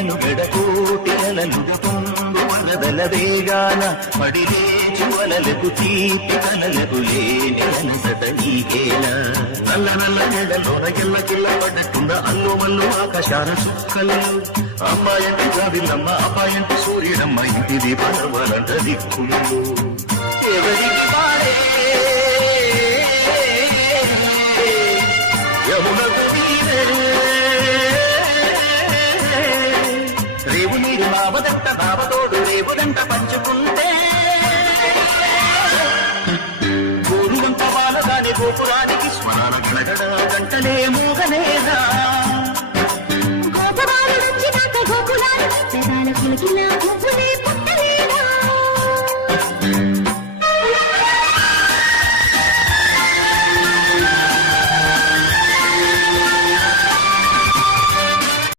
మనుగడకోటి అలలుగ వరదల వేగాన పడిలేచి వలలకు తీపి కలలకు లేని అలసట నీకేలా నల్ల నల్ల నెడలోన ఎల్ల కిల్ల పడ్డట్టున్న అల్లు మల్లు ఆకాశాల చుక్కలు అమ్మాయంటి జాబిల్లమ్మ అబ్బాయంటి సూర్యుడమ్మ ఇంటిది పర్వలంట దిక్కులు ఎవరికి పాడే యమునకు రేవు నీరు నావదంట నావతోడు రేవుదంట పంచుకుంటే గోరువంత వాలగానే గోపురానికి స్మరణ గడగడ గంటలే మోగనేదా గోపురాలు నుంచి గోపురాలు